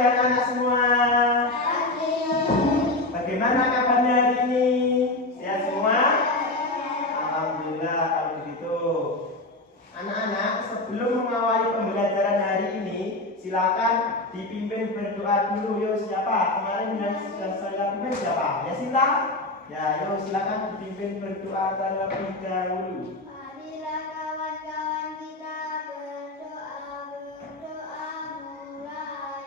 pagi anak-anak semua. Bagaimana kabarnya hari ini? Sehat semua? Alhamdulillah kalau begitu. Anak-anak, sebelum mengawali pembelajaran hari ini, silakan dipimpin berdoa dulu. Yuk, siapa? Kemarin yang saya pimpin siapa? Ya Sinta? Ya, yuk silakan dipimpin berdoa terlebih dahulu. Marilah kawan-kawan kita berdoa mulai.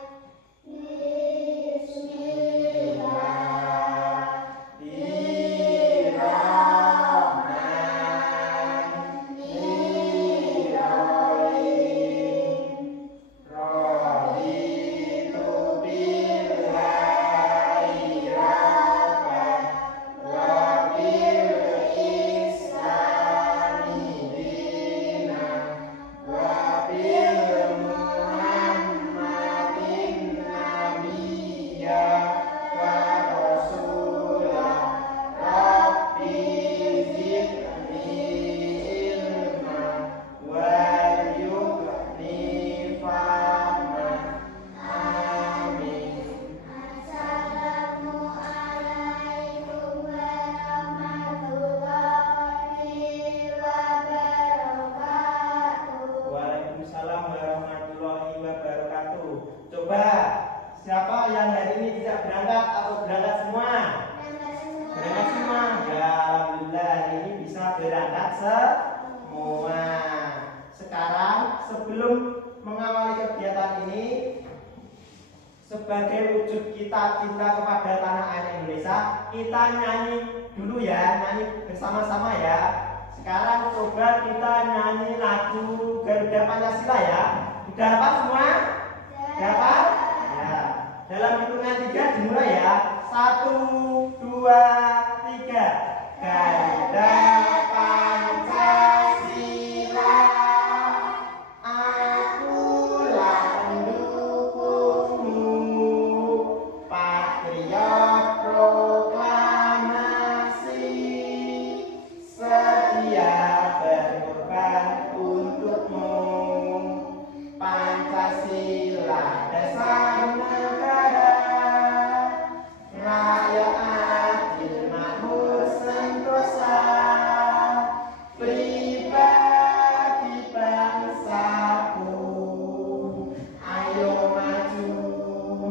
Coba, siapa yang hari ini tidak berangkat atau berangkat semua? Berangkat semua. Ya, alhamdulillah hari ini bisa berangkat semua. Sekarang sebelum mengawali kegiatan ini, sebagai wujud kita cinta kepada tanah air Indonesia, kita nyanyi dulu ya, nyanyi bersama-sama ya. Sekarang coba kita nyanyi lagu Garuda Pancasila ya. Sudah apa semua? Dapat? Ya. Dalam hitungan 3 dimulai ya. 1, 2, 3. Garuda Pancasila, akulah pendukungmu, patriot proklamasi, setia berkorban untukmu. Pancasila dasar negara, raya adil makmur sentosa, pribadi bangsaku. Ayo maju,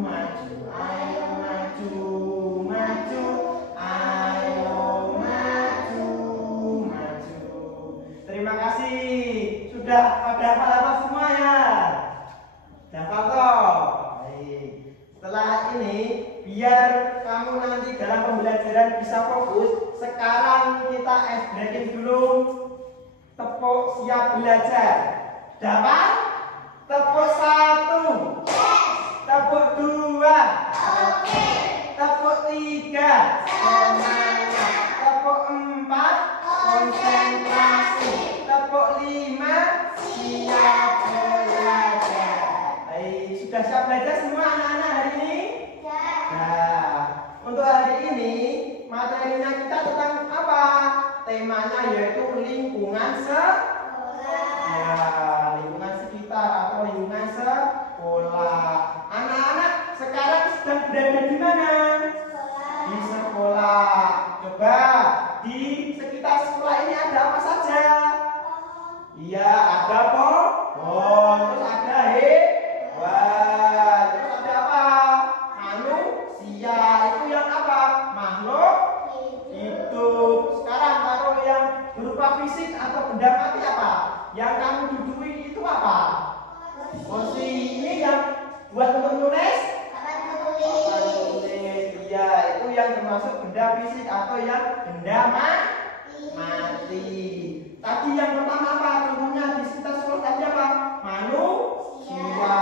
maju, ayo maju, maju, ayo maju, maju. Terima kasih. Sudah pada hafal semua ya? Dapat toh? Baik. Setelah ini, biar kamu nanti dalam pembelajaran bisa fokus, sekarang kita ice breaking dulu. Tepuk siap belajar. Dapat? Tepuk 1. Tepuk 2. Tepuk 3. Semangat. Tepuk 4. Konsentrasi. Tepuk 5. Siap belajar. Baik, sudah siap belajar semua anak-anak hari ini? Nah, untuk hari ini materinya kita tentang apa? Temanya yaitu lingkungan ya, lingkungan sekitar atau lingkungan sekolah. Anak-anak sekarang sedang berada di mana? Di sekolah. Coba di sekitar sekolah ini ada apa saja? Iya, ada pohon, terus ada hewan, terus ada apa? Manusia, itu yang apa? Makhluk hidup. Sekarang taruh yang berupa fisik atau benda mati apa? Yang kamu dudui itu apa? Kursi. Ini yang buat untuk nulis? Iya, itu yang termasuk benda fisik atau yang benda mati. Tadi yang pertama apa? Contohnya di sekitar sekolah tadi apa? Manusia.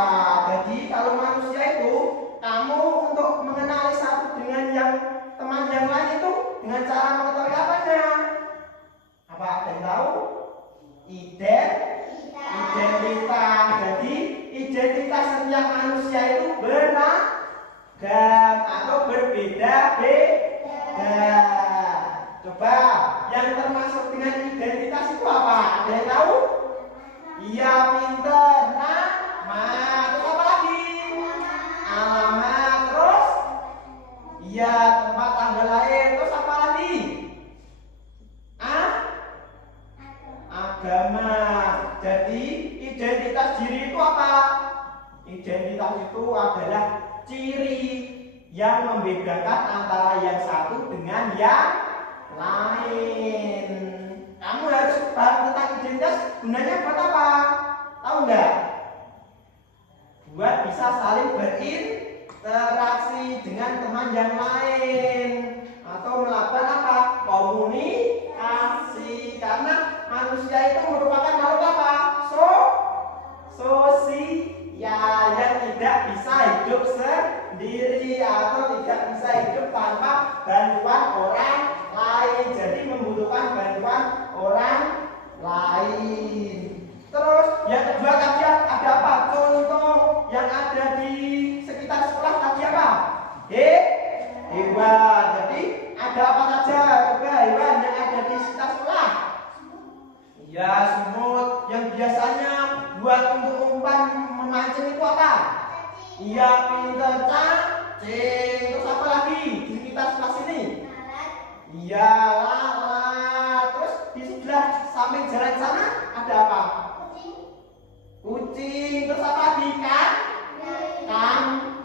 Jadi kalau manusia itu, kamu untuk mengenali satu dengan yang teman yang lain itu dengan cara mengetahui apanya? Apa ada yang tahu? Identitas. Jadi identitas setiap manusia itu beragam atau berbeda-beda. Coba yang termasuk dengan identitas itu apa? Ada yang tahu? Iya, pinter. Nama. Terus apa lagi? Alam. Identitas itu adalah ciri yang membedakan antara yang satu dengan yang lain. Kamu harus paham tentang identitas, gunanya buat apa? Tahu nggak? Buat bisa saling berinteraksi dengan teman yang lain atau melakukan apa? Komunikasi. Karena manusia itu merupakan makhluk apa? Sosial yang tidak bisa hidup sendiri atau tidak bisa hidup tanpa bantuan orang lain. Jadi membutuhkan bantuan orang lain. Terus yang kedua tadi ada apa? Contoh yang ada di sekitar sekolah tadi apa? Hewan. Jadi ada apa saja? Coba hewan yang ada di sekitar sekolah. Ya, semut. Yang biasanya buat untuk umpan memancing itu apa? Iya, pinter, cacing. Terus apa lagi di sekitar sekolah sini? Iya, lalat. Terus di sebelah samping jalan sana ada apa? Kucing. Terus apa lagi?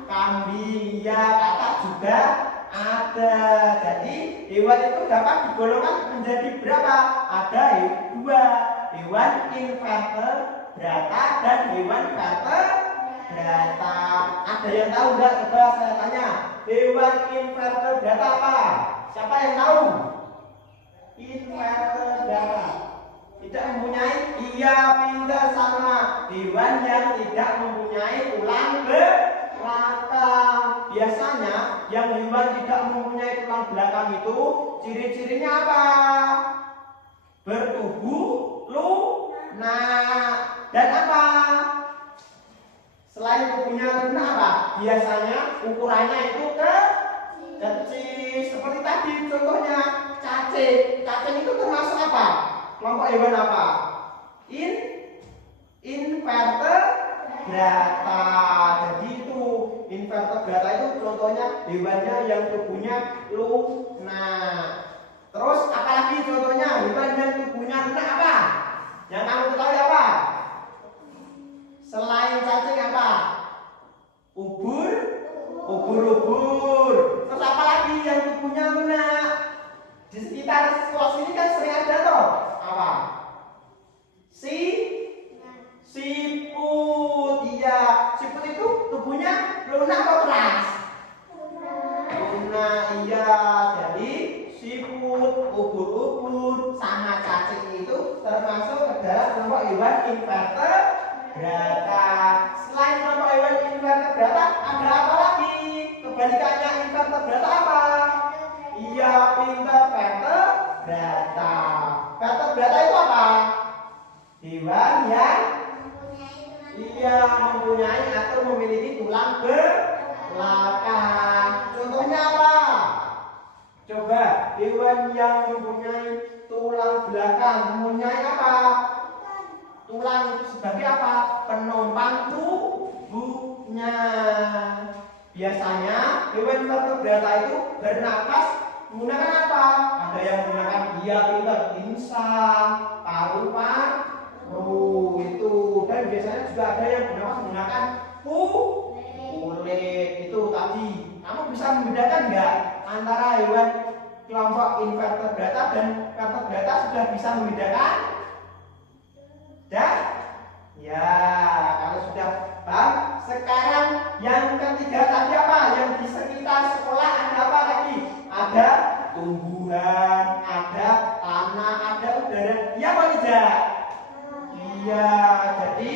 Kambing. Ya, katak juga ada. Jadi hewan itu dapat digolongkan menjadi berapa? Ada dua, hewan invertebrata dan hewan vertebrata. Ada yang tahu nggak? Coba saya tanya. Hewan invertebrata apa? Siapa yang tahu? Invertebrata. Tidak mempunyai? Iya, pintar, sama. Hewan yang tidak mempunyai tulang belakang. Biasanya yang hewan tidak mempunyai tulang belakang itu ciri-cirinya apa? Bertubuh lunak. Dan apa? Selain tubuhnya lunak apa? Biasanya ukurannya itu kecil. Seperti tadi contohnya cacing. Cacing itu termasuk apa? Kelompok hewan apa? Invertebrata. Jadi itu invertebrata itu contohnya hewannya yang tubuhnya lunak. Terus apalagi contohnya hewan yang tubuhnya lunak apa? Yang kamu ketahui apa? Selain cacing apa? Ubur-ubur. Terus apa lagi yang tubuhnya lunak? Di sekitar sekolah sini kan sering ada toh. Apa? Siput. Iya, siput itu tubuhnya lunak atau keras? Lunak. Iya, jadi siput, ubur-ubur sama cacing itu termasuk ke dalam kelompok hewan invertebrata. Selain kelompok hewan invertebrata, ada apa lagi? Kebalikannya invertebrata apa? Iya, pintar, vertebrata. Vertebrata itu apa? Hewan yang mempunyai atau memiliki tulang belakang. Contohnya apa? Coba, hewan yang mempunyai tulang belakang mempunyai apa? Tulang sebagai apa? Penopang tubuhnya. Biasanya hewan vertebrata itu bernapas menggunakan apa? Ada yang menggunakan insang, paru-paru itu, dan biasanya juga ada yang menggunakan kulit itu tadi. Kamu bisa membedakan nggak antara hewan kelompok invertebrata dan vertebrata? Sudah bisa membedakan? Ya, kalau sudah paham. Sekarang yang ketiga tadi apa? Yang di sekitar sekolah ada apa lagi? Ada tumbuhan, ada tanah, ada udara. Iya apa tidak? Iya, jadi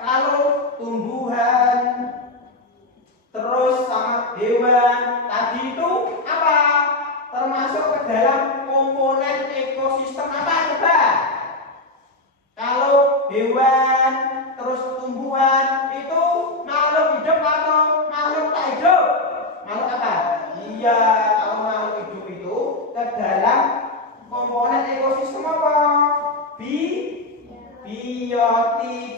kalau tumbuhan terus sama hewan tadi itu apa? Termasuk ke dalam komponen ekosistem apa? Coba. Kalau hewan terus tumbuhan itu makhluk hidup atau makhluk tak hidup? Makhluk apa? Iya, kalau makhluk hidup itu ke dalam komponen ekosistem apa? Biotik.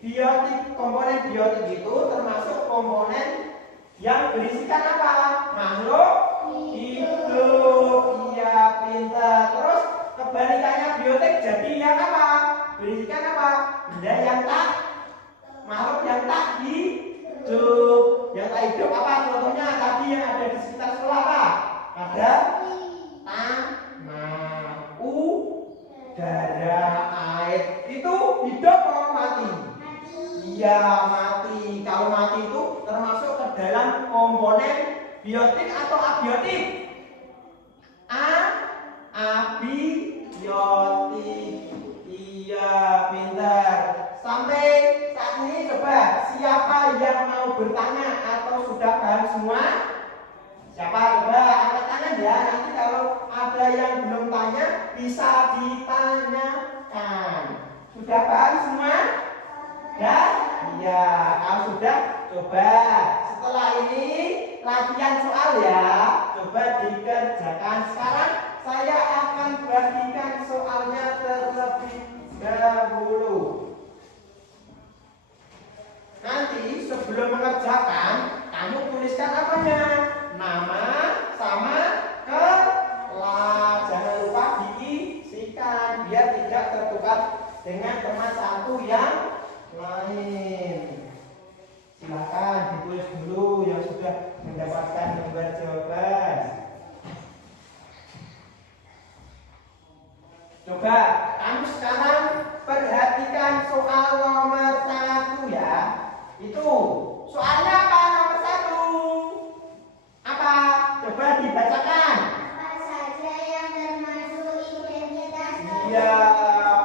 Jadi komponen biotik itu termasuk komponen yang berisikan apa? Makhluk hidup. Iya, pintar. Terus kebalikannya biotik jadi yang apa? Berisikan apa? Benda yang tak, makhluk yang tak mati. Kalau mati itu termasuk ke dalam komponen biotik atau abiotik? Abiotik. Iya, pintar. Sampai saat ini coba siapa yang mau bertanya atau sudah paham semua? Siapa? Coba angkat tangan ya. Nanti kalau ada yang belum tanya bisa ditanyakan. Sudah paham semua? Ya? Iya. Kalau sudah, coba setelah ini latihan soal ya. Coba dikerjakan. Sekarang saya akan bagikan soalnya terlebih dahulu. Nanti sebelum mengerjakan, kamu tuliskan apanya? Nama sama kelas. Jangan lupa diisikan biar tidak tertukar dengan teman satu yang lain. Silakan ditulis dulu yang sudah mendapatkan lembar jawaban. Coba kamu sekarang perhatikan soal nomor 1 ya. Itu soalnya apa nomor 1? Apa? Coba dibacakan. Apa saja yang termasuk identitas diri? Iya,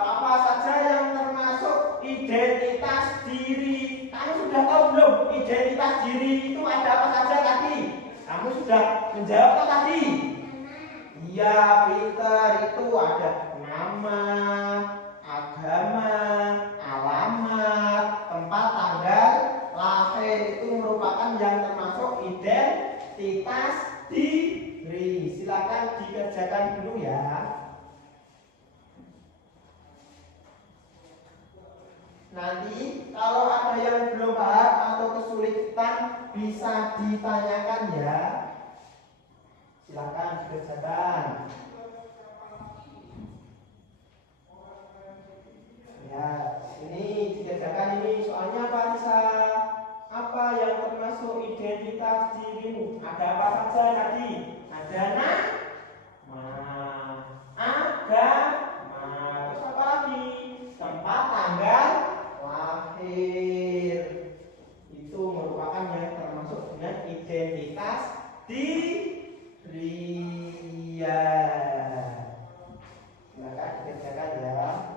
apa saja yang termasuk identitas diri? Kamu sudah tahu belum identitas diri itu ada apa saja tadi? Kamu sudah menjawab apa tadi? Iya, Peter, itu ada nama, agama, alamat, tempat tanggal lahir, itu merupakan yang termasuk identitas diri. Silakan dikerjakan dulu ya. Nanti kalau ada yang belum paham atau kesulitan bisa ditanyakan ya. Silakan dikerjakan. Ya, ini dikerjakan ini soalnya apa Nisa? Apa yang termasuk identitas dirimu? Ada apa saja tadi? Ada nama, agama, terus apa lagi? Tempat tanggal lahir. Itu merupakan yang termasuk dengan identitas diri. Ya. Silakan dikerjakan ya.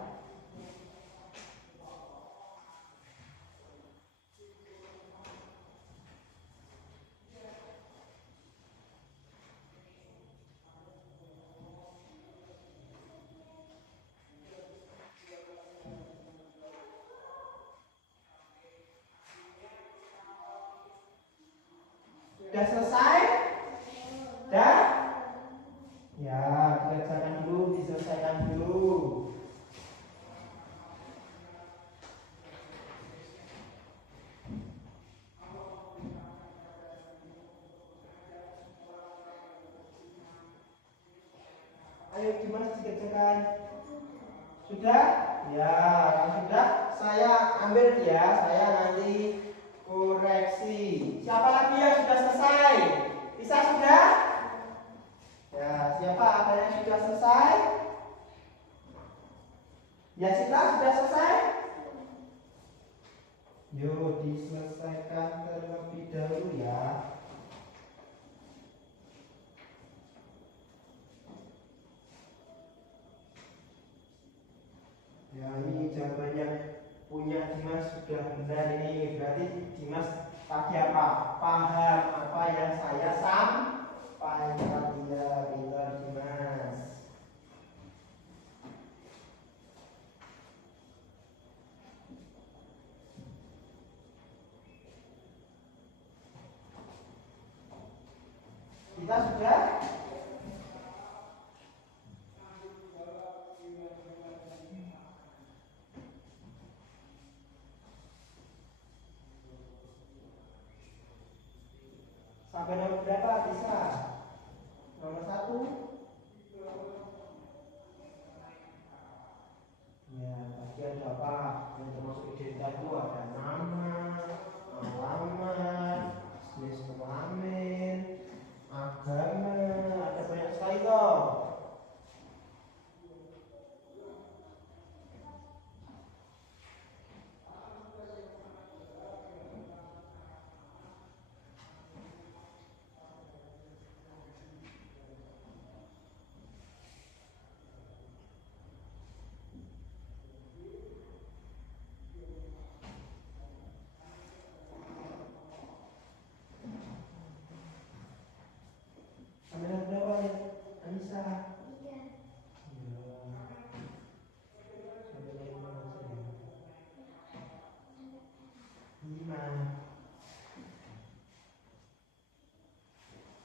Sudah selesai? Sudah? Ya, dikerjakan dulu, diselesaikan dulu. Ayo Dimas dikerjakan. Sudah? Ya, kalau sudah saya ambil ya, saya nanti koreksi. Siapa lagi yang sudah selesai? Bisa sudah? Ya, siapa ada yang sudah selesai? Ya, Sita sudah selesai? Yuk, diselesaikan terlebih dahulu ya. Ya, ini jawabannya punya Dimas sudah benar ini. Berarti Dimas tadi apa? Paham apa yang saya sampaikan. Ya, pintar Dimas. Kita sudah? Sampai nomor berapa bisa? Nomor 1? Ya, tadi ada apa? Yang termasuk identitas itu ada nama, alamat, jenis kelamin, agama, ada banyak sekali toh.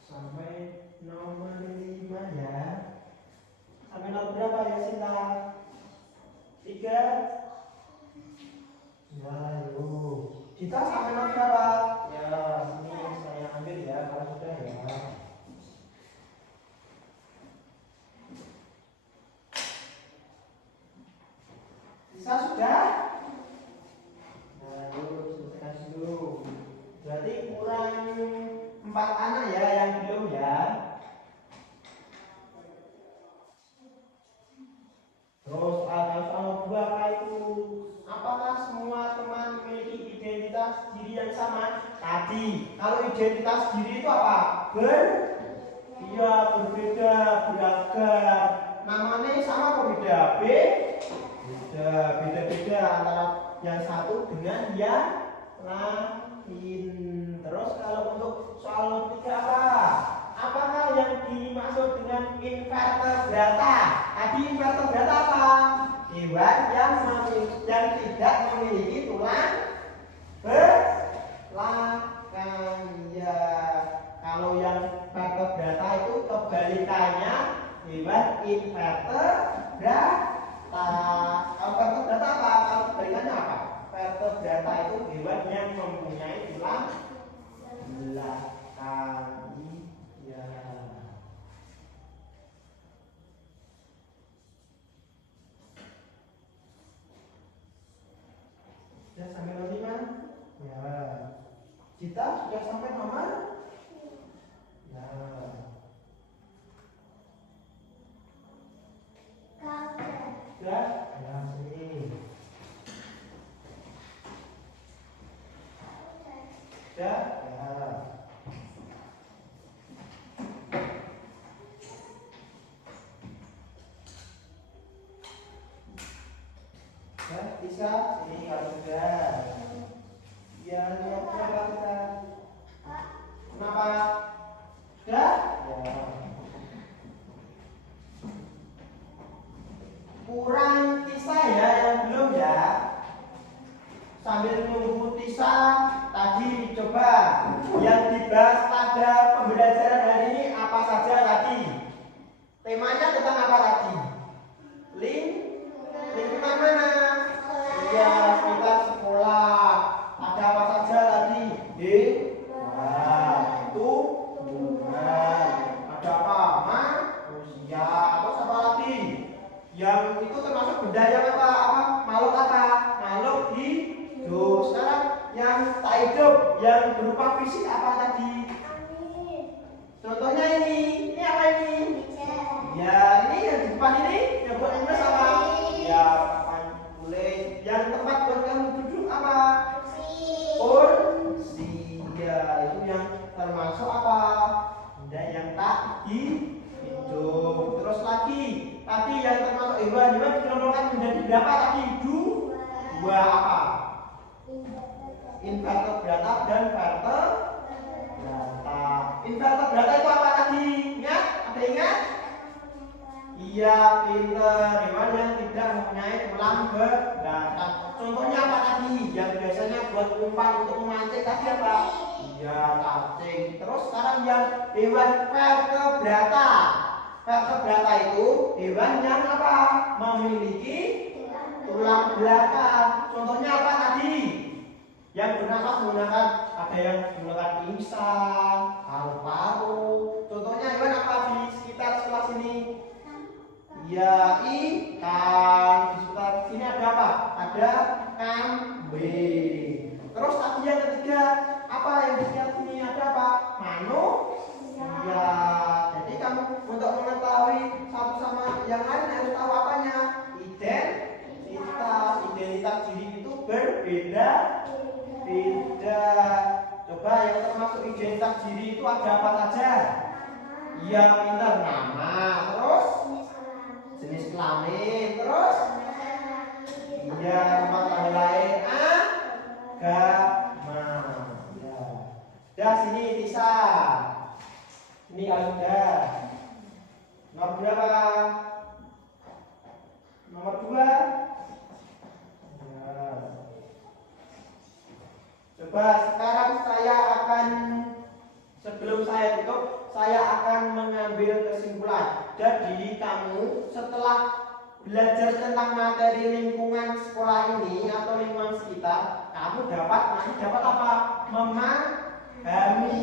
Sampai nomor 5 ya. Sampai nomor berapa ya Sinta? 3. Ya, yuk. Kita sampai nomor berapa? Ya, sini saya ambil ya kalau sudah ya. Bisa sudah? Nah, yuk selesaikan dulu. Berarti kurang 4 anak ya yang belum ya. Terus ada soal dua apa itu? Apakah semua teman memiliki identitas diri yang sama? Tadi, kalau identitas diri itu apa? Iya, berbeda, beragam. Namanya sama apa beda? Beda-beda antara yang satu dengan yang lain. Terus kalau untuk soal ketiga apa? Apakah yang dimaksud dengan invertebrata? Tadi invertebrata apa? Hewan yang tidak memiliki tulang belakang. Ya, kalau yang vertebrata itu kebalikannya hewan invertebrata. Kalau vertebrata apa? Kalau kebalikannya apa? Vertebrata itu hewan yang mempunyai tulang belakang. Ya. Sudah sampai nomor 5? Ya. Kita sudah sampai nomor? Ya. Sudah? Ya, sini. Sudah? Ya. Bisa? Sini kalau sudah. Ya, lihat berapa kita. Kenapa? Sudah? Ya. Kurang Tisa ya yang belum ya. Sambil nunggu Tisa, tadi coba yang dibahas pada pembelajaran hari ini apa saja tadi? Temanya tentang apa tadi? Lingkungan mana? Iya, sekitar sekolah. Ada apa saja tadi? Tumbuhan. Ada apa? Manusia. Terus apa lagi? Yang itu termasuk benda yang apa? Makhluk apa? Makhluk hidup. Sekarang yang tak hidup, yang berupa fisik apa tadi? Contohnya ini apa ini? Ya, ini yang di depan ini yang buat Inggris apa? Ya, papan kulit. Yang tempat buat kamu duduk apa? Kursi. Ya, itu yang termasuk apa? Benda yang tak hidup. Terus lagi, tadi yang termasuk hewan dikelompokkan menjadi berapa tadi? Dua apa? Invertebrata dan vertebrata. Invertebrata itu apa tadi? Ingat? Ada ingat? Iya, pinter. Hewan yang tidak mempunyai tulang belakang. Contohnya apa tadi? Yang biasanya buat umpan untuk memancing tadi apa? Iya, cacing. Terus sekarang yang hewan vertebrata. Vertebrata itu hewan yang apa? Memiliki tulang belakang. Contohnya apa tadi? Yang bernapas menggunakan, ada yang menggunakan insang, paru-paru. Contohnya hewan apa di sekitar sekolah sini? Ya, ikan. Di sekitar sini ada apa? Ada kambing. Terus tadi yang ketiga, apa yang di sekitar sini ada apa? Manusia. Jadi kamu untuk mengetahui satu sama yang lain harus tahu apanya? Identitas diri itu berbeda. Coba yang termasuk identitas diri itu ada apa saja? Iya, pintar. Nama, terus jenis kelamin, terus iya, tempat tanggal lahir, agama. Ya. Dah sini Tisa. Ini kalau sudah. Nomor berapa? Nomor 2. Ya. Coba sekarang sebelum saya tutup, saya akan mengambil kesimpulan. Jadi kamu setelah belajar tentang materi lingkungan sekolah ini atau lingkungan sekitar, kamu dapat apa? Memahami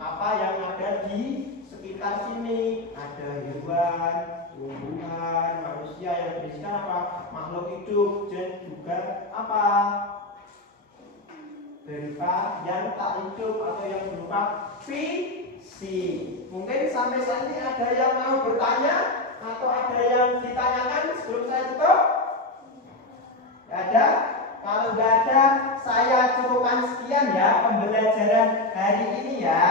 apa yang ada di sekitar sini. Ada hewan, tumbuhan, manusia yang berisikan apa? Makhluk hidup dan juga apa? Berupa yang tak hidup atau yang berupa fisik. Mungkin sampai saat ini ada yang mau bertanya atau ada yang ditanyakan sebelum saya tutup? Tidak ada? Kalau nggak ada, saya cukupkan sekian ya pembelajaran hari ini ya.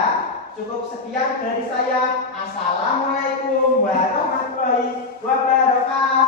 Cukup sekian dari saya. Assalamualaikum warahmatullahi wabarakatuh.